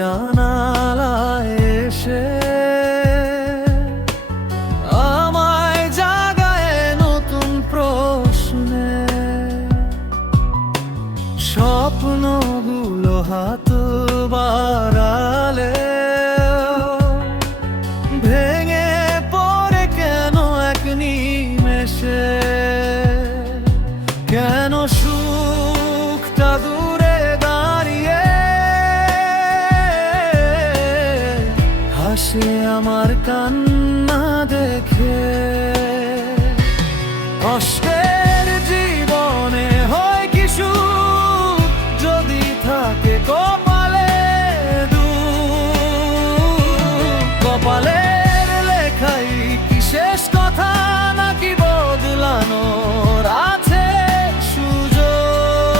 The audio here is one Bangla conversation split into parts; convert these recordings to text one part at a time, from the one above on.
জানালায় এসে আমায় জাগায় নতুন প্রশ্নে। স্বপ্নগুলো হাত বাড়ালে ভেঙে পড়ে কেন এক নিমেষে। কেন সুখটা দূরে দাঁড়িয়ে হাসে আমার কান্না দেখে। কষ্টের জীবনে হয় কি সুখ যদি থাকে কপালে দুঃখ। কপালের লেখাই কি শেষ কথা নাকি বদলানোর আছে সুযোগ।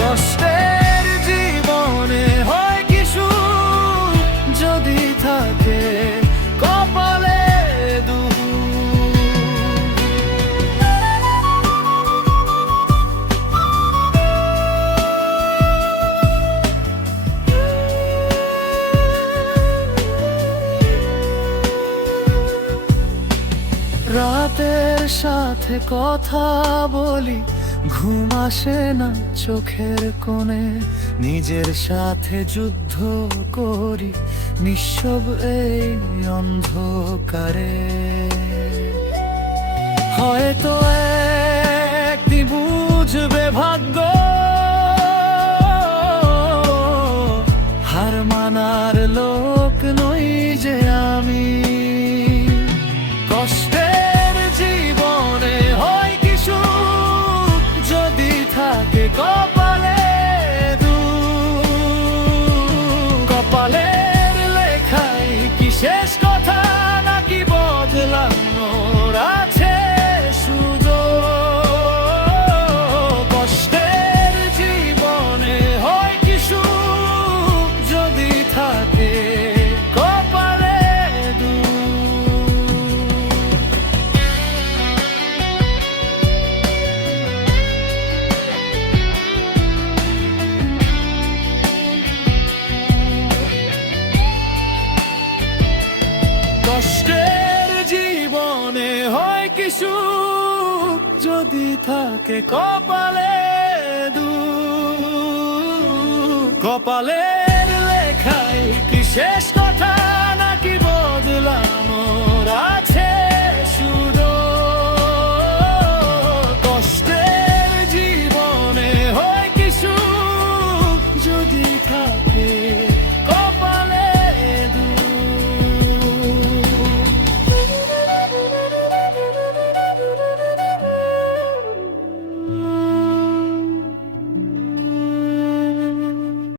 কষ্টের জীবনে হয় কি সুখ যদি থাকে কপালে দুঃখ। রাতের সাথে কথা বলি, ঘুম আসে না চোখের কোণে। নিজের সাথে যুদ্ধ করি নিঃশব এই অন্ধকারে। হয়তো একটি বুঝবে ভাগ্য, হার মানার লোক নই যে আমি। কষ্টের জীবনে হয় কি সুখ যদি থাকে কপালে দুঃখ। কপালের লেখাই কি শেষ কথা নাকি বদলানোর আছে সুযোগ। কষ্টের জীবনে হয় কি সুখ যদি থাকে কপালে কষ্টের জীবনে হয় কি সুখ যদি থাকে কপালে দুঃখ। কপালের লেখাই কি শেষ